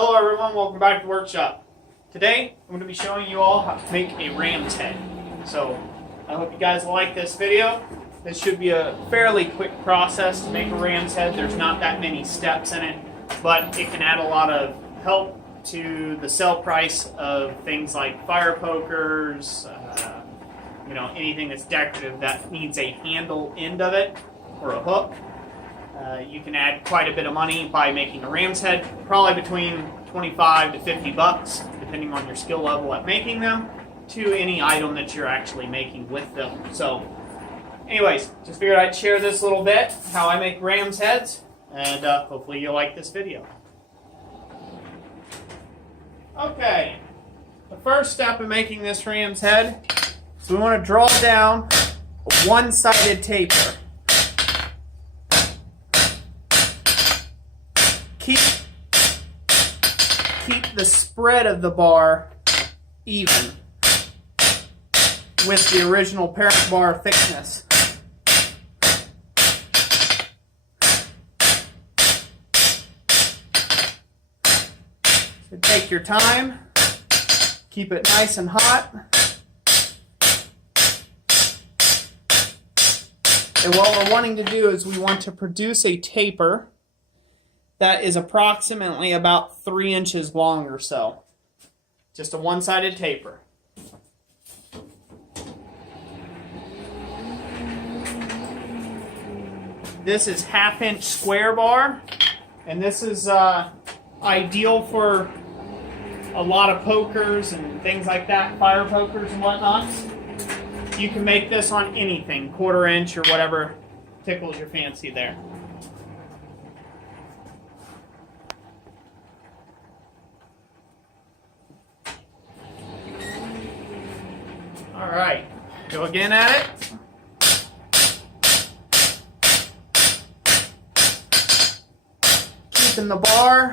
Hello everyone, welcome back to the workshop. Today I'm going to be showing you all how to make a ram's head. So I hope you guys like this video. This should be a fairly quick process to make a ram's head. There's not that many steps in it, but it can add a lot of help to the sell price of things like fire pokers, anything that's decorative that needs a handle end of it or a hook. You can add quite a bit of money by making a ram's head, probably between 25 to 50 bucks, depending on your skill level at making them, to any item that you're actually making with them. So, anyways, just figured I'd share this little bit, how I make ram's heads, and hopefully you'll like this video. Okay, the first step in making this ram's head is we want to draw down a one-sided taper. Keep the spread of the bar even with the original parent bar thickness. So take your time, keep it nice and hot. And what we're wanting to do is we want to produce a taper that is approximately about 3 inches long or so. Just a one-sided taper. This is 1/2 inch square bar, and this is ideal for a lot of pokers and things like that, fire pokers and whatnot. You can make this on anything, 1/4 inch or whatever tickles your fancy there. Alright, go again at it. Keeping the bar.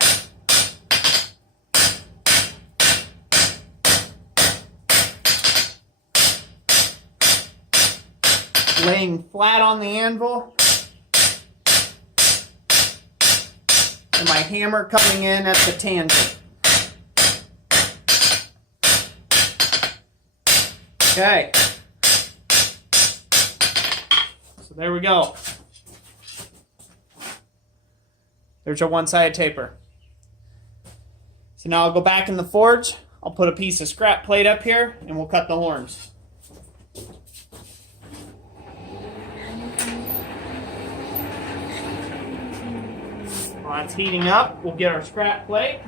Laying flat on the anvil. And my hammer coming in at the tangent. Okay, so there we go. There's our one-sided taper. So now I'll go back in the forge. I'll put a piece of scrap plate up here and we'll cut the horns. While it's heating up, we'll get our scrap plate.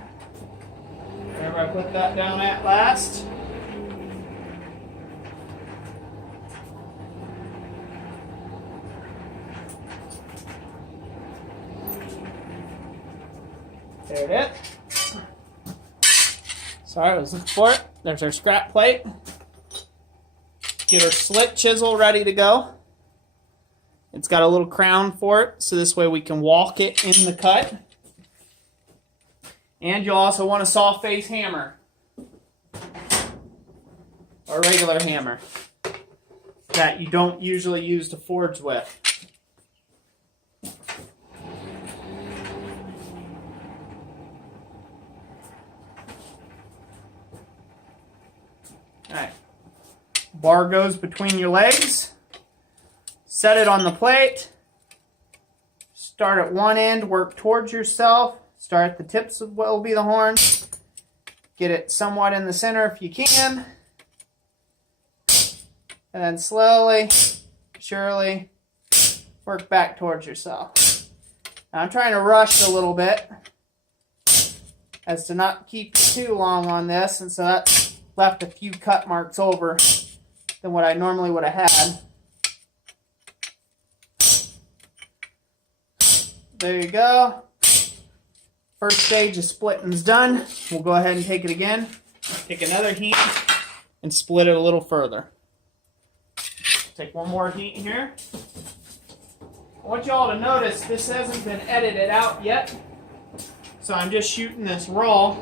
Wherever I put that down at last. There it is. Sorry, I was looking for it. There's our scrap plate. Get our slit chisel ready to go. It's got a little crown for it, so this way we can walk it in the cut. And you'll also want a saw face hammer. Or a regular hammer that you don't usually use to forge with. Alright, bar goes between your legs, set it on the plate, start at one end, work towards yourself, start at the tips of what will be the horns, get it somewhat in the center if you can, and then slowly, surely, work back towards yourself. Now I'm trying to rush a little bit as to not keep you too long on this, and so that's left a few cut marks over than what I normally would have had. There you go. First stage of splitting's done. We'll go ahead and take it again. Take another heat and split it a little further. Take one more heat here. I want you all to notice this hasn't been edited out yet. So I'm just shooting this raw.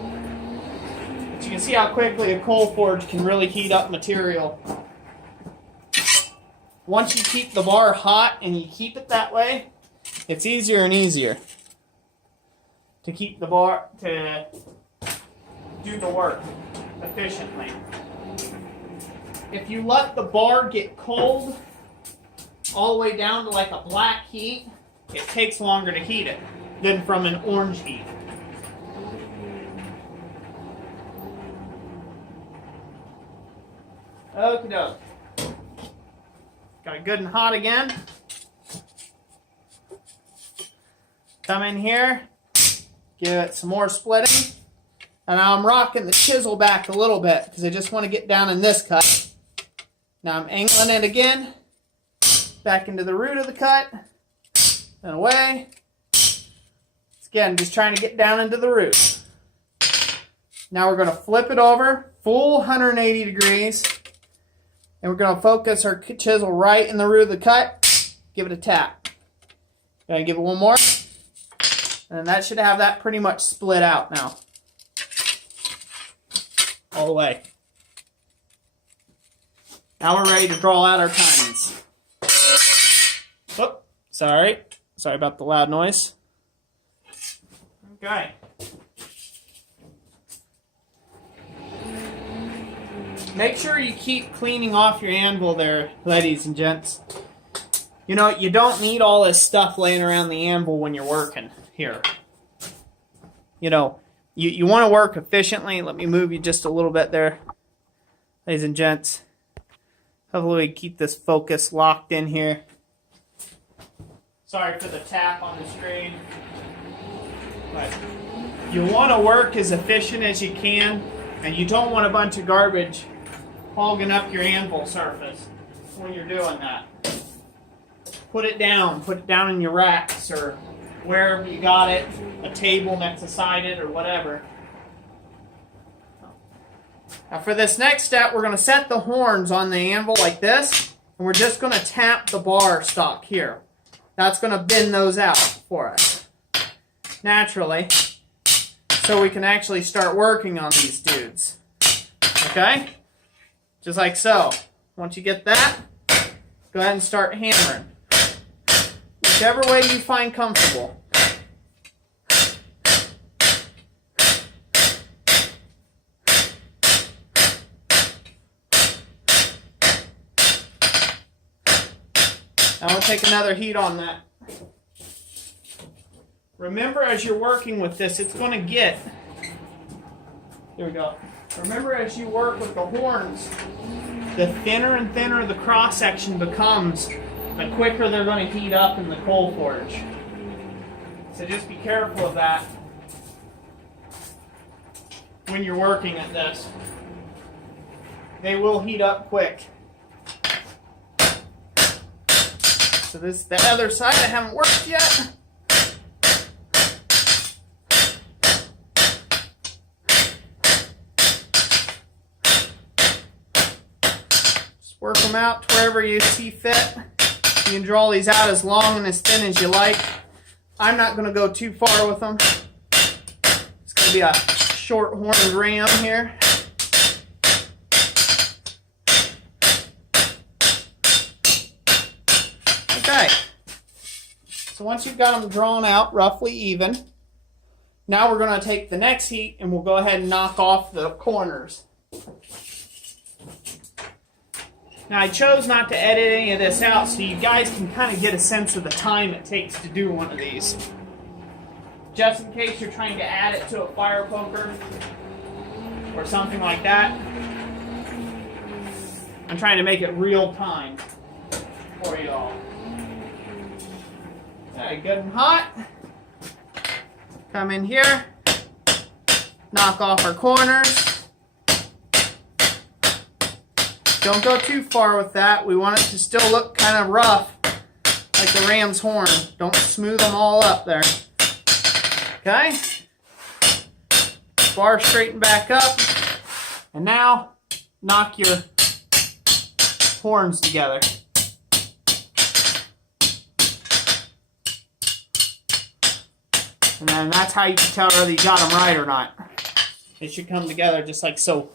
You can see how quickly a coal forge can really heat up material. Once you keep the bar hot and you keep it that way, it's easier and easier to keep the bar, to do the work efficiently. If you let the bar get cold all the way down to like a black heat, it takes longer to heat it than from an orange heat. Okie doke. Got it good and hot again. Come in here, give it some more splitting. And now I'm rocking the chisel back a little bit because I just want to get down in this cut. Now I'm angling it again, back into the root of the cut, and away. Again, just trying to get down into the root. Now we're going to flip it over, full 180 degrees, and we're going to focus our chisel right in the root of the cut. Give it a tap. Going to give it one more, and that should have that pretty much split out now. All the way. Now we're ready to draw out our tines. Whoop, sorry about the loud noise. Okay. Make sure you keep cleaning off your anvil there, ladies and gents. You know, you don't need all this stuff laying around the anvil when you're working here. You know, you want to work efficiently. Let me move you just a little bit there, ladies and gents. Hopefully we keep this focus locked in here. Sorry for the tap on the screen. But you want to work as efficient as you can, and you don't want a bunch of garbage hogging up your anvil surface when you're doing that. Put it down in your racks or wherever you got it, a table next beside it or whatever. Now for this next step, we're going to set the horns on the anvil like this, and we're just going to tap the bar stock here. That's going to bend those out for us naturally, so we can actually start working on these dudes. Okay? Just like so. Once you get that, go ahead and start hammering. Whichever way you find comfortable. Now we'll take another heat on that. Remember, as you're working with this, it's going to get... There we go. Remember, as you work with the horns, the thinner and thinner the cross-section becomes, the quicker they're going to heat up in the coal forge. So just be careful of that when you're working at this. They will heat up quick. So this is the other side. I haven't worked yet. Just work them out to wherever you see fit. You can draw these out as long and as thin as you like. I'm not going to go too far with them. It's going to be a short horned ram here. Okay. So once you've got them drawn out roughly even, now we're going to take the next heat and we'll go ahead and knock off the corners. Now I chose not to edit any of this out so you guys can kind of get a sense of the time it takes to do one of these. Just in case you're trying to add it to a fire poker or something like that. I'm trying to make it real time for you all. Okay, good and hot. Come in here, knock off our corners. Don't go too far with that. We want it to still look kind of rough, like the ram's horn. Don't smooth them all up there. Okay? Bar straighten back up. And now, knock your horns together. And then that's how you can tell whether you got them right or not. They should come together just like so.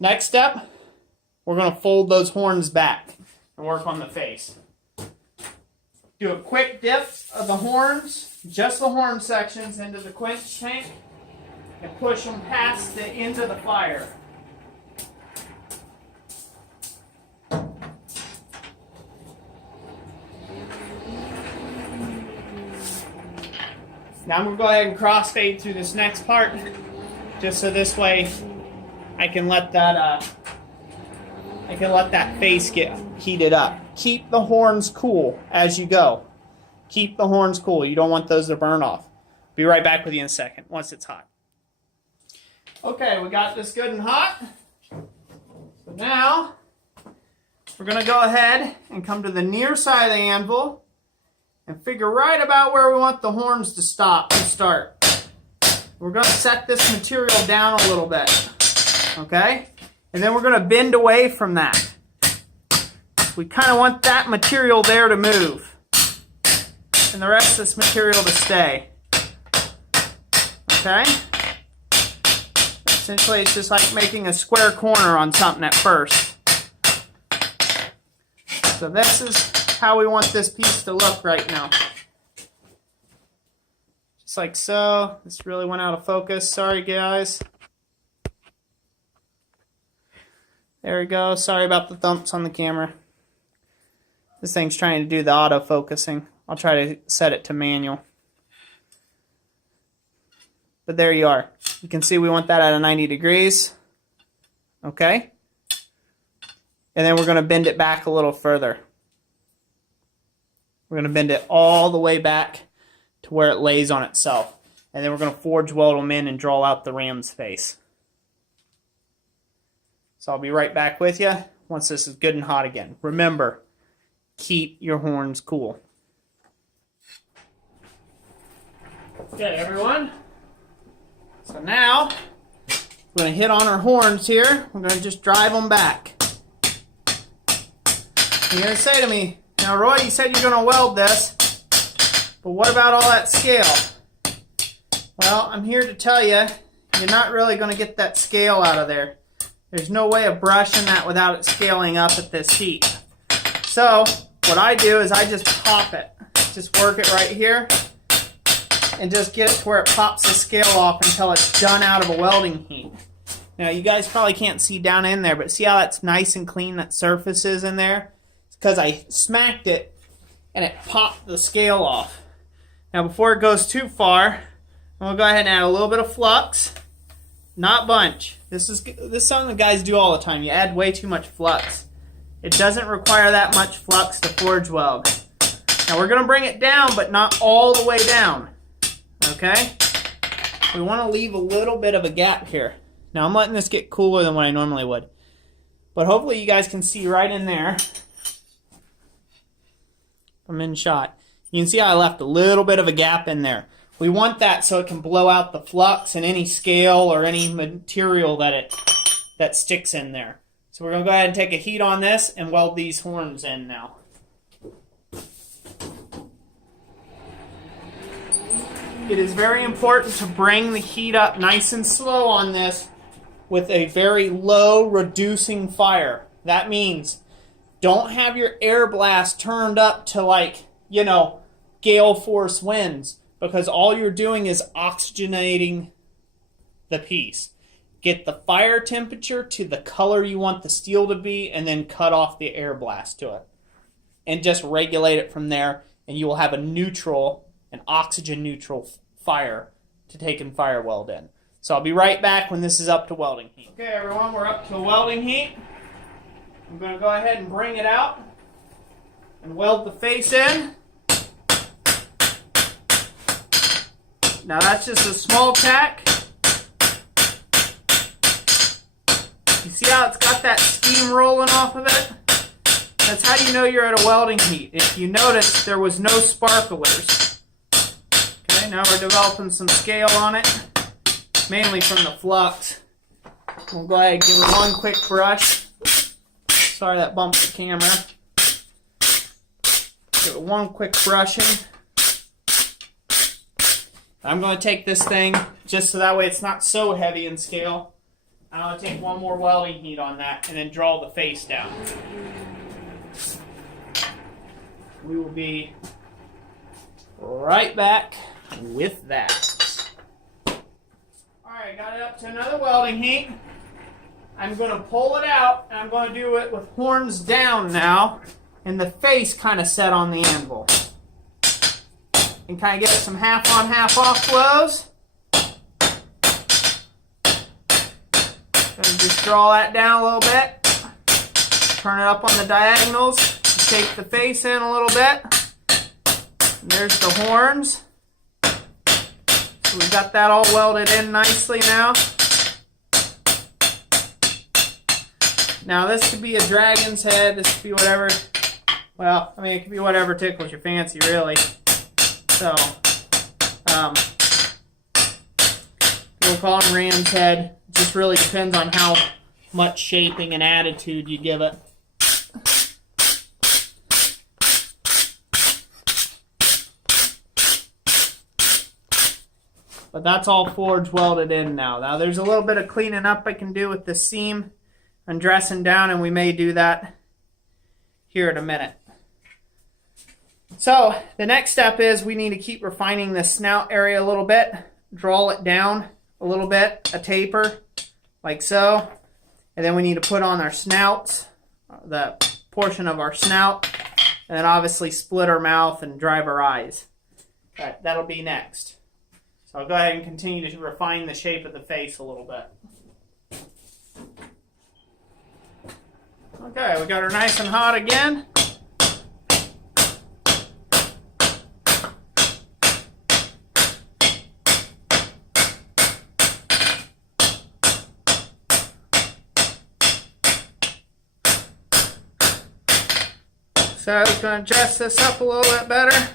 Next step, we're going to fold those horns back and work on the face. Do a quick dip of the horns, just the horn sections, into the quench tank. and push them past the end of the fire. Now I'm going to go ahead and crossfade through this next part, just so this way I can let that face get heated up. Keep the horns cool as you go. Keep the horns cool. You don't want those to burn off. Be right back with you in a second once it's hot. Okay, we got this good and hot. So now we're going to go ahead and come to the near side of the anvil and figure right about where we want the horns to stop and start. We're going to set this material down a little bit, okay? And then we're going to bend away from that. We kind of want that material there to move and the rest of this material to stay, okay? Essentially, it's just like making a square corner on something at first. So this is how we want this piece to look right now. Just like so. This really went out of focus. Sorry, guys. There we go. Sorry about the thumps on the camera. This thing's trying to do the auto-focusing. I'll try to set it to manual. But there you are. You can see we want that at a 90 degrees. Okay? And then we're going to bend it back a little further. We're going to bend it all the way back to where it lays on itself. And then we're going to forge weld them in and draw out the ram's face. So I'll be right back with you once this is good and hot again. Remember, keep your horns cool. Okay, everyone. So now, we're going to hit on our horns here. We're going to just drive them back. You're going to say to me, now Roy, you said you're going to weld this, but what about all that scale? Well, I'm here to tell you, you're not really going to get that scale out of there. There's no way of brushing that without it scaling up at this heat. So, what I do is I just pop it. Just work it right here. And just get it to where it pops the scale off until it's done out of a welding heat. Now, you guys probably can't see down in there, but see how that's nice and clean, that surface is in there? It's because I smacked it and it popped the scale off. Now, before it goes too far, I'm going to go ahead and add a little bit of flux. Not bunch. This is something that guys do all the time. You add way too much flux. It doesn't require that much flux to forge weld. Now, we're going to bring it down, but not all the way down. Okay? We want to leave a little bit of a gap here. Now I'm letting this get cooler than what I normally would. But hopefully you guys can see right in there. I'm in shot. You can see how I left a little bit of a gap in there. We want that so it can blow out the flux and any scale or any material that sticks in there. So we're going to go ahead and take a heat on this and weld these horns in now. It is very important to bring the heat up nice and slow on this with a very low reducing fire. That means don't have your air blast turned up to like, you know, gale force winds, because all you're doing is oxygenating the piece. Get the fire temperature to the color you want the steel to be and then cut off the air blast to it. And just regulate it from there and you will have a neutral, an oxygen neutral fire to take and fire weld in. So I'll be right back when this is up to welding heat. Okay everyone, we're up to welding heat. I'm going to go ahead and bring it out and weld the face in. Now that's just a small tack. You see how it's got that steam rolling off of it? That's how you know you're at a welding heat. If you notice, there was no sparklers. Okay, now we're developing some scale on it, mainly from the flux. We'll go ahead and give it one quick brush. Sorry that bumped the camera. Give it one quick brushing. I'm going to take this thing, just so that way it's not so heavy in scale. I'm going to take one more welding heat on that and then draw the face down. We will be right back with that. Alright Alright, got it up to another welding heat. I'm going to pull it out, and I'm going to do it with horns down now, and the face kind of set on the anvil. And kind of get some half on, half off flows. Gonna just draw that down a little bit. Turn it up on the diagonals. Shape the face in a little bit. And there's the horns. So we've got that all welded in nicely now. Now this could be a dragon's head. This could be whatever. Well, I mean, it could be whatever tickles your fancy, really. So, we'll call him ram's head. It just really depends on how much shaping and attitude you give it. But that's all forge welded in now. Now there's a little bit of cleaning up I can do with the seam and dressing down, and we may do that here in a minute. So the next step is we need to keep refining the snout area a little bit, draw it down a little bit, a taper, like so. And then we need to put on our snouts, the portion of our snout, and then obviously split our mouth and drive our eyes. But that'll be next. So I'll go ahead and continue to refine the shape of the face a little bit. Okay, we got her nice and hot again. So I'm going to adjust this up a little bit better.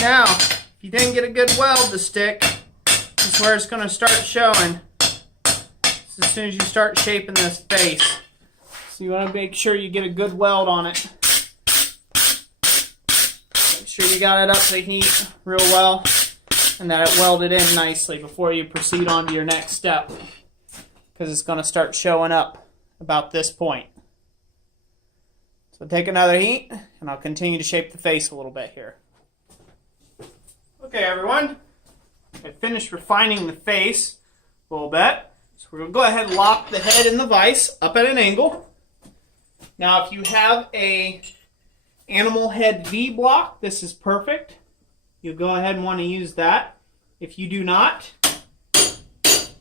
Now, if you didn't get a good weld to stick, this is where it's going to start showing. As soon as you start shaping this face. So you want to make sure you get a good weld on it. Make sure you got it up to heat real well and that it welded in nicely before you proceed on to your next step. Because it's going to start showing up about this point. So take another heat, and I'll continue to shape the face a little bit here. Okay, everyone. I finished refining the face a little bit. So we're going to go ahead and lock the head in the vise up at an angle. Now, if you have a animal head V block, this is perfect. You'll go ahead and want to use that. If you do not,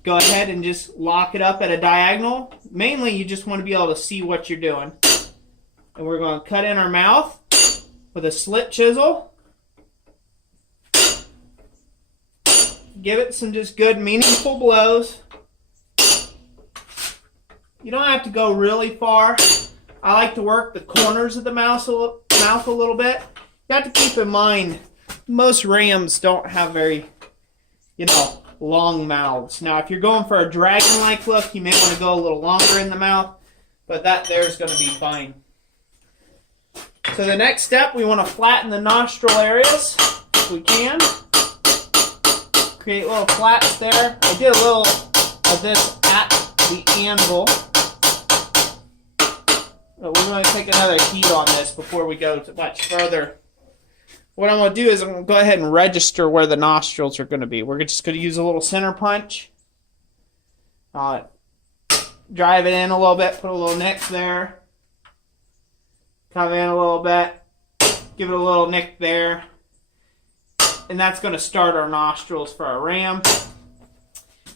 go ahead and just lock it up at a diagonal. Mainly, you just want to be able to see what you're doing. And we're going to cut in our mouth with a slit chisel. Give it some just good, meaningful blows. You don't have to go really far. I like to work the corners of the mouth a little bit. You have to keep in mind, most rams don't have very, long mouths. Now, if you're going for a dragon-like look, you may want to go a little longer in the mouth, but that there's going to be fine. So the next step, we want to flatten the nostril areas if we can. Create little flats there. I did a little of this at the anvil. But we're going to take another heat on this before we go much further. What I'm going to do is I'm going to go ahead and register where the nostrils are going to be. We're just going to use a little center punch. Drive it in a little bit, put a little nick there. Come in a little bit, give it a little nick there. And that's going to start our nostrils for our ram.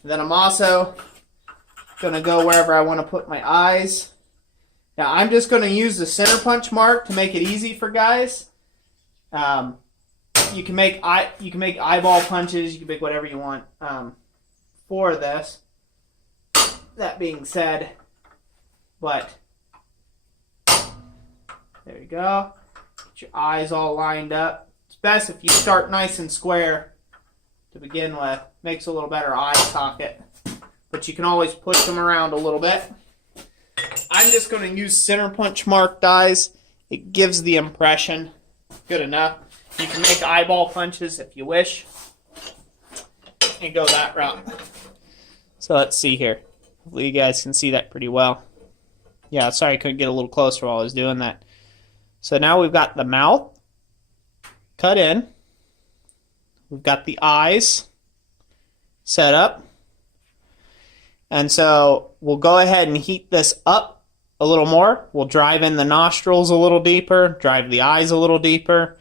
And then I'm also going to go wherever I want to put my eyes. Now I'm just going to use the center punch mark to make it easy for guys. You can make eyeball punches. You can make whatever you want for this. That being said, but there you go. Get your eyes all lined up. It's best if you start nice and square to begin with. Makes a little better eye socket. But you can always push them around a little bit. I'm just going to use center punch mark dies. It gives the impression. Good enough. You can make eyeball punches if you wish. And go that route. So let's see here. Hopefully you guys can see that pretty well. Yeah, sorry I couldn't get a little closer while I was doing that. So now we've got the mouth cut in. we've got the eyes set up. And so we'll go ahead and heat this up a little more. We'll drive in the nostrils a little deeper, drive the eyes a little deeper,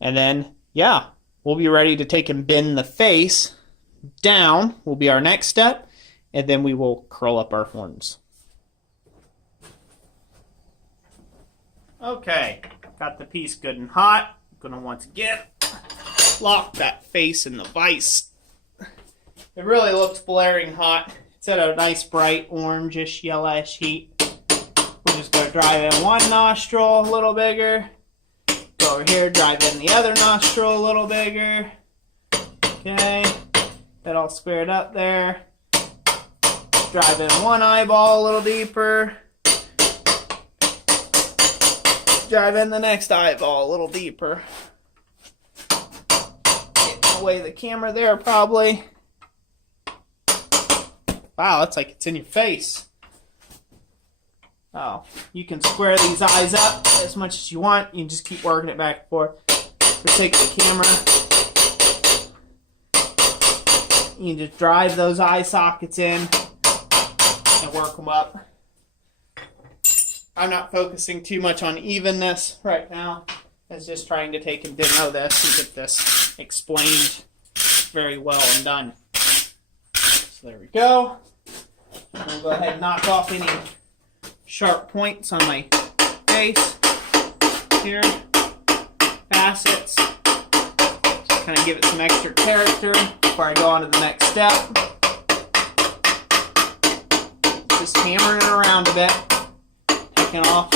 and then, yeah, we'll be ready to take and bend the face down will be our next step, and then we will curl up our horns. Okay, got the piece good and hot. I'm gonna once again lock that face in the vise. It really looks blaring hot. It's at a nice bright orangish yellowish heat. We're just gonna drive in one nostril a little bigger. Go over here, drive in the other nostril a little bigger. Okay, that all squared up there. Drive in one eyeball a little deeper. Drive in the next eyeball a little deeper. Getting away the camera there probably. Wow, that's like it's in your face. Oh, you can square these eyes up as much as you want. You can just keep working it back and forth. For the sake of the camera, you can just drive those eye sockets in and work them up. I'm not focusing too much on evenness right now. I was just trying to take and demo this and get this explained very well and done. So there we go. I'm going to go ahead and knock off any sharp points on my face here. Facets. Just kind of give it some extra character before I go on to the next step. Just hammering it around a bit. Taking off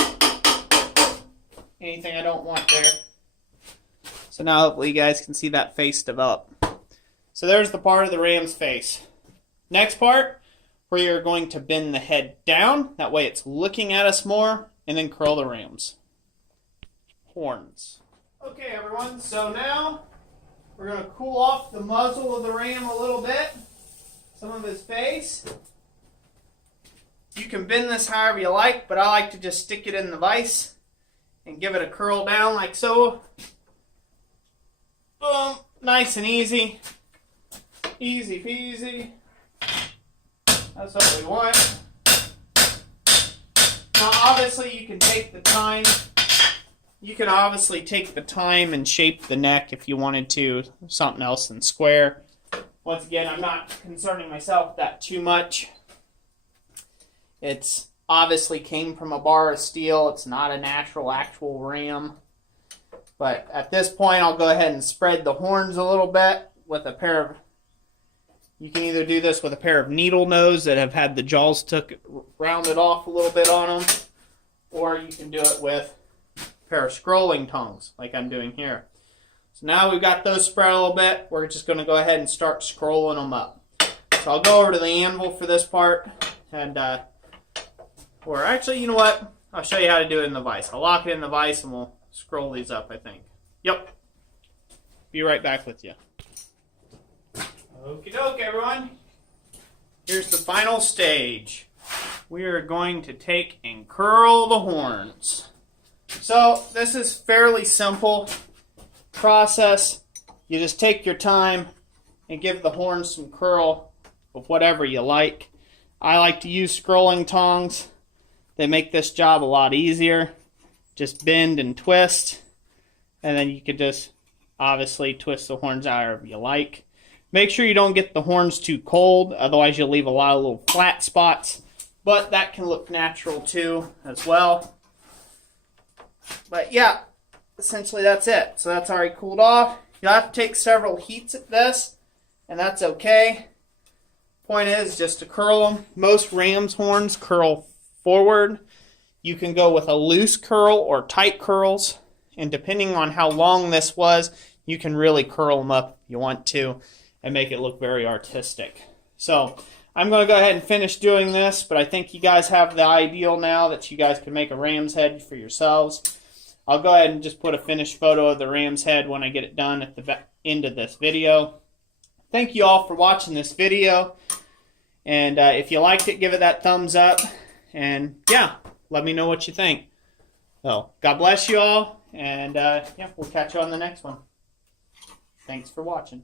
anything I don't want there. So now hopefully you guys can see that face develop. So there's the part of the ram's face. Next part, where you're going to bend the head down. That way it's looking at us more, and then curl the ram's horns. Okay everyone, so now we're going to cool off the muzzle of the ram a little bit. Some of his face. You can bend this however you like, but I like to just stick it in the vise and give it a curl down like so. Boom, nice and easy. Easy peasy. That's what we want. Now obviously you can take the time. You can obviously take the time and shape the neck if you wanted to. Something else than square. Once again, I'm not concerning myself with that too much. It's obviously came from a bar of steel. It's not a natural actual ram. But at this point I'll go ahead and spread the horns a little bit with a pair of, you can either do this with a pair of needle nose that have had the jaws rounded off a little bit on them, or you can do it with a pair of scrolling tongs like I'm doing here. So now we've got those spread a little bit, we're just going to go ahead and start scrolling them up. So I'll go over to the anvil for this part, and or actually, you know what? I'll show you how to do it in the vise. I'll lock it in the vise and we'll scroll these up, I think. Yep. Be right back with you. Okie doke, everyone. Here's the final stage. We are going to take and curl the horns. So this is fairly simple process. You just take your time and give the horns some curl of whatever you like. I like to use scrolling tongs. They make this job a lot easier. Just bend and twist, and then you could just obviously twist the horns however you like. Make sure you don't get the horns too cold, otherwise you'll leave a lot of little flat spots, but that can look natural too as well. But yeah, essentially that's it. So that's already cooled off. You'll have to take several heats at this, and that's okay. Point is just to curl them. Most ram's horns curl forward. You can go with a loose curl or tight curls, and depending on how long this was, you can really curl them up if you want to and make it look very artistic. So I'm going to go ahead and finish doing this, but I think you guys have the ideal now that you guys can make a ram's head for yourselves. I'll go ahead and just put a finished photo of the ram's head when I get it done at the end of this video. Thank you all for watching this video, and if you liked it, give it that thumbs up. And yeah, let me know what you think. So, God bless you all, and yeah, we'll catch you on the next one. Thanks for watching.